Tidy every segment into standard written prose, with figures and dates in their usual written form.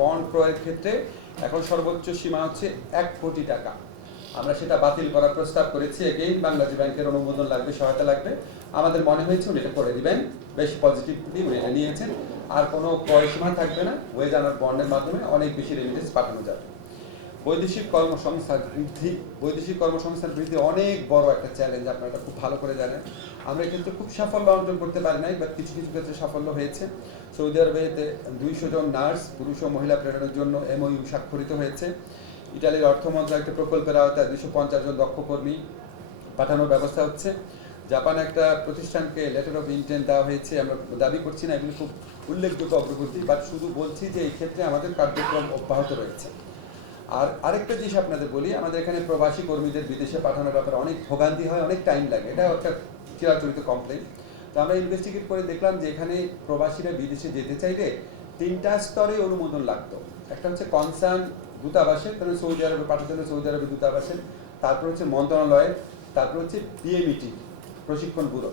Bond ক্রয়ের ক্ষেত্রে এখন সর্বোচ্চ সীমা হচ্ছে 1 কোটি টাকা। আমরা সেটা বাতিল করার প্রস্তাব করেছি। এগেইন বাংলাদেশ ব্যাংকের অনুমোদন লাগবে, সহায়তা লাগবে। আমাদের মনে হয়েছে উনি এটা করে দিবেন, বেশ পজিটিভলি উনি এটা নিয়েছেন। আর কোনো ক্রয় সীমা থাকবে না, ওয়েজ আনার বন্ডের মাধ্যমে অনেক বেশি রেমিটেন্স পাঠানো যাবে। বৈদেশিক কর্মসংস্থান বৃদ্ধি অনেক বড় একটা চ্যালেঞ্জ, আপনারা এটা খুব ভালো করে জানেন। আমরা কিন্তু খুব সাফল্য অর্জন করতে পারি নাই, বাট কিছু কিছু ক্ষেত্রে সাফল্য হয়েছে। সৌদি আরবেতে 200 জন নার্স পুরুষ ও মহিলা প্রেরণের জন্য MOU স্বাক্ষরিত হয়েছে। ইটালির অর্থ মন্ত্রণালয় একটা প্রকল্পের আওতায় 250 জন দক্ষ কর্মী পাঠানোর ব্যবস্থা হচ্ছে। জাপান একটা প্রতিষ্ঠানকে লেটার অফ ইন্টেন্ট দেওয়া হয়েছে। আমরা দাবি করছি না এগুলো খুব উল্লেখযোগ্য অগ্রগতি, বাট শুধু বলছি যে এই ক্ষেত্রে আমাদের কার্যক্রম অব্যাহত রয়েছে। আর আরেকটা জিনিস আপনাদের বলি, আমাদের এখানে প্রবাসী কর্মীদের বিদেশে পাঠানোর ব্যাপারে অনেক ভোগান্তি হয়, অনেক টাইম লাগে। এটা একটা চিরাচরিত কমপ্লেন। তো আমরা ইনভেস্টিগেট করে দেখলাম যে এখানে প্রবাসীরা বিদেশে যেতে চাইলে 3টা স্তরে অনুমোদন লাগতো। একটা হচ্ছে কনসার্ন দূতাবাসে, কারণ সৌদি আরবে পাঠাতে হলে সৌদি আরবে দূতাবাসের, তারপর হচ্ছে মন্ত্রণালয়ের, তারপর হচ্ছে PMET প্রশিক্ষণ ব্যুরো।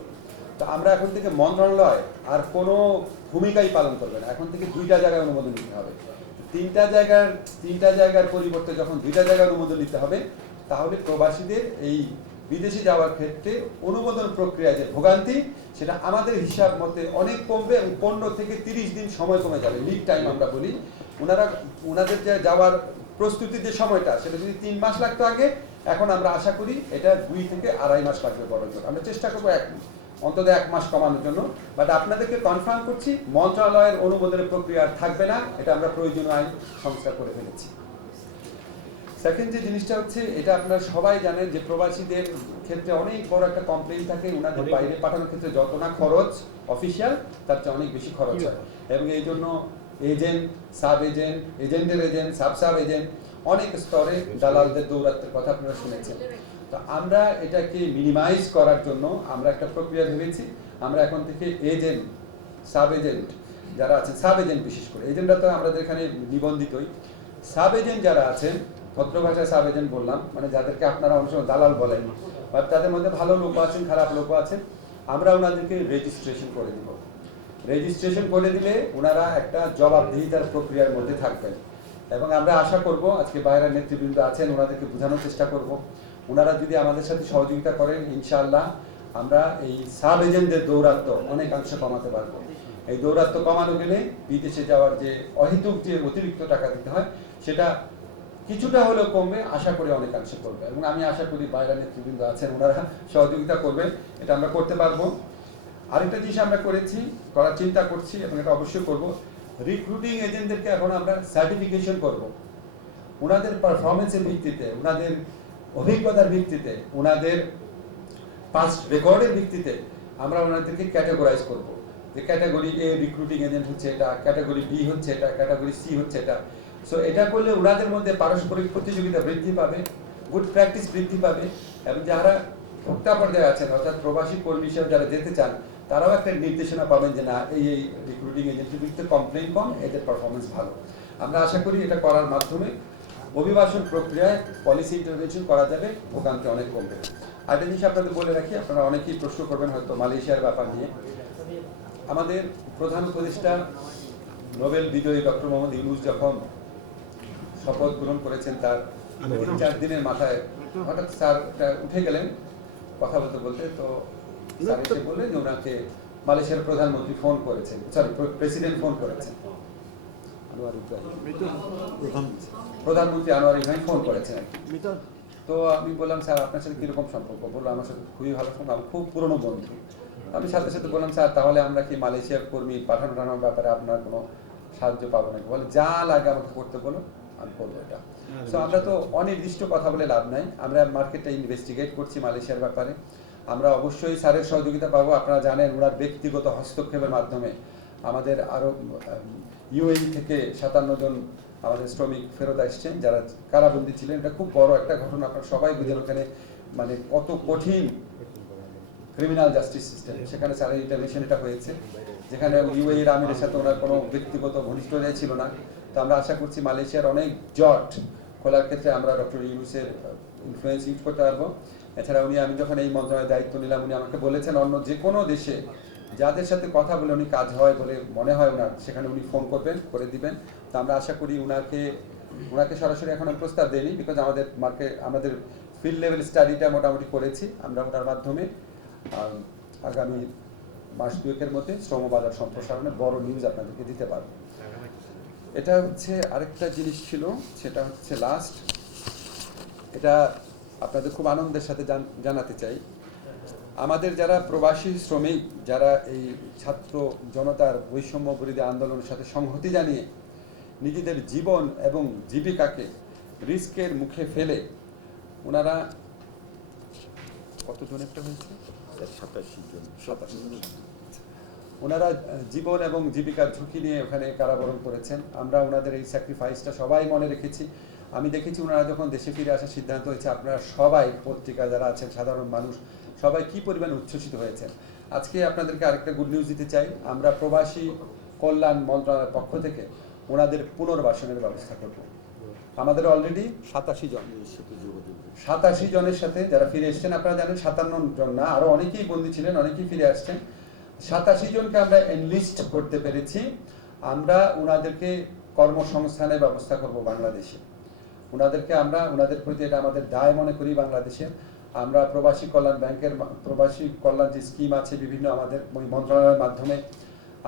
তো আমরা এখন থেকে মন্ত্রণালয় আর কোনো ভূমিকাই পালন করবে না, এখন থেকে 2টা জায়গায় অনুমোদন নিতে হবে। তিনটা জায়গার পরিবর্তে যখন 2টা জায়গায় অনুমোদন নিতে হবে, তাহলে প্রবাসীদের এই বিদেশে যাওয়ার ক্ষেত্রে অনুমোদন প্রক্রিয়া যে ভোগান্তি, সেটা আমাদের হিসাব মতে অনেক কমবে এবং 15 থেকে 30 দিন সময় কমে যাবে। লিড টাইম আমরা বলি। ওনাদের যে যাওয়ার প্রস্তুতির যে সময়টা, সেটা যদি 3 মাস লাগতো আগে, এখন আমরা আশা করি এটা 2 থেকে 2.5 মাস লাগবে বড়। আমরা চেষ্টা করবো অন্তত 1 মাস কমানোর জন্য। বাট আপনাদেরকে কনফার্ম করছি, মন্ত্রণালয়ের অনুমোদনের প্রক্রিয়া আর থাকবে না, এটা আমরা প্রয়োজনীয় আইন সংস্কার করে ফেলেছি। সেকেন্ড যে জিনিসটা হচ্ছে, এটা আপনারা সবাই জানেন যে প্রবাসীদের ক্ষেত্রে অনেক বড় একটা কমপ্লেইন থাকে, ওনাদের বাইরে পাঠানোর ক্ষেত্রে যত না খরচ অফিসিয়াল, তার চেয়ে অনেক বেশি খরচ হয়। এবং এই জন্য এজেন্ট, সাব এজেন্ট, এজেন্টের এজেন্ট, সাব এজেন্ট, অনেক স্তরে দালালদের দৌরাত্মের কথা আপনারা শুনেছেন। তো আমরা এটাকে মিনিমাইজ করার জন্য আমরা একটা প্রক্রিয়া ভেবেছি। আমরা এখন থেকে এজেন্ট, সাব এজেন্ট যারা আছেন, সাব এজেন্ট বিশেষ করে, এজেন্টরা তো আমাদের এখানে নিবন্ধিতই, সাব এজেন্ট যারা আছেন, ভদ্র ভাষায় সাব এজেন্ট বললাম, মানে যাদেরকে আপনারা অনেক সময় দালাল বলেন, বা তাদের মধ্যে ভালো লোক আছেন, খারাপ লোক আছেন, আমরা ওনাদেরকে রেজিস্ট্রেশন করে দিব। রেজিস্ট্রেশন করে দিলে ওনারা একটা জবাবদিহিতার প্রক্রিয়ার মধ্যে থাকবেন। এবং আমরা আশা করব, আজকে বাইরের নেতৃবৃন্দ আছেন, ওনাদেরকে বোঝানোর চেষ্টা করব। ওনারা যদি আমাদের সাথে সহযোগিতা করেন, ইনশাআল্লাহ আমরা এই সাব এজেন্টদের দৌরাত্ম অনেকাংশে কমাতে পারবো। এই দৌরাত্ম কমানো গেলে বিদেশে যাওয়ার যে অহেতুক যে অতিরিক্ত টাকা দিতে হয়, সেটা কিছুটা হলেও কমবে, আশা করি অনেকাংশে করবে। এবং আমি আশা করি বাইরের নেতৃবৃন্দ আছেন, ওনারা সহযোগিতা করবেন, এটা আমরা করতে পারবো। আরেকটা জিনিস আমরা করার চিন্তা করছি, এবং এটা অবশ্যই করব, রিক্রুটিং এজেন্টদেরকে এখন আমরা সার্টিফিকেশন করব। ওনাদের পারফরমেন্সের ভিত্তিতে, ওনাদের অভিজ্ঞতার ভিত্তিতে, ওনাদের পাস্ট রেকর্ডের ভিত্তিতে আমরা ওনাদেরকে ক্যাটাগরাইজ করব। যে ক্যাটাগরি A রিক্রুটিং এজেন্ট হচ্ছে এটা, ক্যাটাগরি B হচ্ছে এটা, ক্যাটাগরি C হচ্ছে এটা। সো এটা করলে ওনাদের মধ্যে পারস্পরিক প্রতিযোগিতা বৃদ্ধি পাবে, গুড প্র্যাকটিস বৃদ্ধি পাবে, এবং যারা ভোক্তা পর্যায়ে আছেন, অর্থাৎ প্রবাসী কর্মী হিসেবে যারা যেতে চান, তারাও একটা নির্দেশনা পাবেন যে না, এই রিক্রুটিং এজেন্টের বিরুদ্ধে কমপ্লেন কম, এদের পারফরমেন্স ভালো। আমরা আশা করি এটা করার মাধ্যমে অভিবাসন প্রক্রিয়ায় পলিসি ইন্টারভেনশন করা যাবে, ভোগান্তি অনেক কমবে। আরেকটা জিনিস আপনাদের বলে রাখি, আপনারা অনেকেই প্রশ্ন করবেন হয়তো মালয়েশিয়ার ব্যাপার নিয়ে। আমাদের প্রধান উপদেষ্টা নোবেল বিজয়ী ডক্টর মোহাম্মদ ইউনূস যখন শপথ গ্রহণ করেছেন, তার 3-4 দিনের মাথায় হঠাৎ স্যার উঠে গেলেন কথা বলতে বলতে। তো স্যার এসে বললেন যে ওনাকে মালয়েশিয়ার প্রধানমন্ত্রী ফোন করেছেন, প্রেসিডেন্ট ফোন করেছেন, প্রধানমন্ত্রী আনোয়ার ইব্রাহিম ফোন করেছেন। তো আমি বললাম, স্যার আপনার সাথে কিরকম সম্পর্ক? বললো, আমার সাথে খুবই ভালো সম্পর্ক, আমি খুব পুরনো বন্ধু। আমি সাথে সাথে বললাম, স্যার তাহলে আমরা কি মালয়েশিয়ার কর্মী পাঠানোর ব্যাপারে আপনার কোনো সাহায্য পাবো নাকি? বলে, যা লাগে আমাকে করতে বলো, আমি করবো এটা। সো আমরা তো অনির্দিষ্ট কথা বলে লাভ নাই, আমরা মার্কেটটা ইনভেস্টিগেট করছি মালয়েশিয়ার ব্যাপারে। আমরা অবশ্যই স্যারের সহযোগিতা পাবো। আপনারা জানেন ওনার ব্যক্তিগত হস্তক্ষেপের মাধ্যমে আমাদের আরও UAE থেকে 57 জন আমাদের শ্রমিক ফেরত আসছেন, যারা কারাবন্দী ছিলেন। এটা খুব বড় একটা ঘটনা, আপনারা সবাই বুঝেন ওখানে মানে কত কঠিন ক্রিমিনাল জাস্টিস সিস্টেম, সেখানে স্যারের ইন্টারভেনশন এটা হয়েছে, যেখানে UAE আমিরের সাথে ওনার কোনো ব্যক্তিগত ঘনিষ্ঠতা ছিল না। তো আমরা আশা করছি মালয়েশিয়ার অনেক জট খোলার ক্ষেত্রে আমরা ডক্টর ইউনূসের ইনফ্লুয়েন্স ইউজ করতে পারবো। এছাড়া আমি যখন এই মন্ত্রণালয়ের দায়িত্ব নিলাম, উনি আমাকে বলেছেন অন্য যে কোনো দেশে যাদের সাথে কথা বলে উনি কাজ হয় বলে মনে হয় ওনার, সেখানে উনি ফোন করবেন, করে দিবেন। তো আমরা আশা করি ওনাকে সরাসরি এখন আমি প্রস্তাব দেইনি, বিকজ আমাদের ফিল্ড লেভেল স্টাডিটা মোটামুটি করেছি আমরা ওনার মাধ্যমে। আগামী মাস দুয়েকের মধ্যে শ্রমবাজার সম্প্রসারণে বড় নিউজ আপনাদেরকে দিতে পারবো। এটা হচ্ছে আরেকটা জিনিস ছিল, সেটা হচ্ছে লাস্ট, এটা আপনাদের খুব আনন্দের সাথে জানাতে চাই। আমাদের যারা প্রবাসী শ্রমিক, যারা এই ছাত্র জনতার বৈষম্য বিরোধী আন্দোলনের সাথে সংহতি জানিয়ে নিজেদের জীবন এবং জীবিকাকে রিস্কের মুখে ফেলে ওনারা কতজন একটা হয়েছে 87 জন ওনারা জীবন এবং জীবিকার ঝুঁকি নিয়ে ওখানে কারাবরণ করেছেন। আমরা ওনাদের এই স্যাক্রিফাইসটা সবাই মনে রেখেছি। আমি দেখেছি ওনারা যখন দেশে ফিরে আসার সিদ্ধান্ত হয়েছে, আপনারা সবাই, পত্রিকা যারা আছেন, সাধারণ মানুষ সবাই কি পরিমাণ উচ্ছ্বসিত হয়েছেন। আজকে আপনাদেরকে আরেকটা গুড নিউজ দিতে চাই, আমরা প্রবাসী কল্যাণ মন্ত্রণালয়ের পক্ষ থেকে ওনাদের পুনর্বাসনের ব্যবস্থা করব। আমাদের অলরেডি 87 জনের সাথে যারা ফিরে এসছেন, আপনারা জানেন 57 জন না, আরো অনেকেই বন্দী ছিলেন, অনেকেই ফিরে আসছেন। 87 জনকে আমরা এনলিস্ট করতে পেরেছি। আমরা ওনাদেরকে কর্মসংস্থানের ব্যবস্থা করব বাংলাদেশে। ওনাদের প্রতি এটা আমাদের দায় মনে করি। বাংলাদেশে আমরা প্রবাসী কল্যাণ ব্যাংকের প্রবাসী কল্যাণ যে স্কিম আছে বিভিন্ন আমাদের মন্ত্রণালয়ের মাধ্যমে,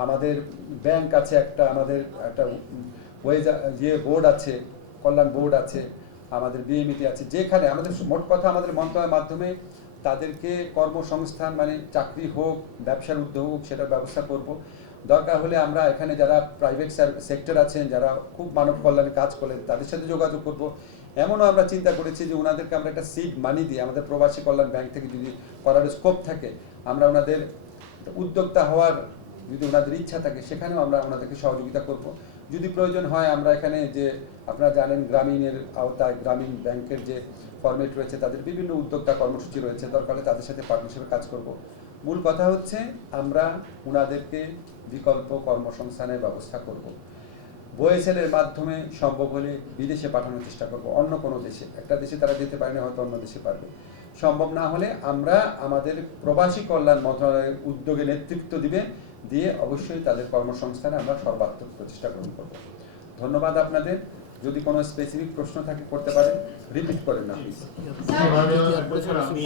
আমাদের ব্যাংক আছে আমাদের একটা বোর্ড আছে, কল্যাণ বোর্ড আছে, আমাদের বিএমইটি আছে, যেখানে আমাদের মোট কথা আমাদের মন্ত্রণালয়ের মাধ্যমে তাদেরকে কর্মসংস্থান, মানে চাকরি হোক, ব্যবসার উদ্যোগ হোক, সেটার ব্যবস্থা করব। দরকার হলে আমরা এখানে যারা প্রাইভেট সেক্টর আছেন, যারা খুব মানব কল্যাণে কাজ করেন, তাদের সাথে যোগাযোগ করব। এমনও আমরা চিন্তা করেছি যে ওনাদেরকে আমরা একটা সিড মানি দিয়ে, আমাদের প্রবাসী কল্যাণ ব্যাংক থেকে যদি করার স্কোপ থাকে, আমরা ওনাদের উদ্যোক্তা হওয়ার যদি ওনাদের ইচ্ছা থাকে, সেখানেও আমরা ওনাদেরকে সহযোগিতা করব। যদি প্রয়োজন হয় আমরা এখানে যে আপনারা জানেন গ্রামীণের আওতায় গ্রামীণ ব্যাংকের যে ফরম্যাট রয়েছে, তাদের বিভিন্ন উদ্যোক্তা কর্মসূচি রয়েছে, দরকার হলে তাদের সাথে পার্টনারশিপে কাজ করব। মূল কথা হচ্ছে আমরা ওনাদেরকে বিকল্প কর্মসংস্থানের ব্যবস্থা করব। বয়েসেলের মাধ্যমে সম্ভব হলে বিদেশে পাঠানোর চেষ্টা করব, অন্য কোনো দেশে। একটা দেশে তারা যেতে পারে না, হয়তো অন্য দেশে পারবে। সম্ভব না হলে আমরা আমাদের প্রবাসী কল্যাণ মন্ত্রণালয়ের উদ্যোগে নেতৃত্ব দিয়ে অবশ্যই তাদের কর্মসংস্থানে আমরা সর্বাত্মক প্রচেষ্টা গ্রহণ করব। ধন্যবাদ আপনাদের। যদি কোনো স্পেসিফিক প্রশ্ন থাকে করতে পারেন, রিপিট করেন না প্লিজ।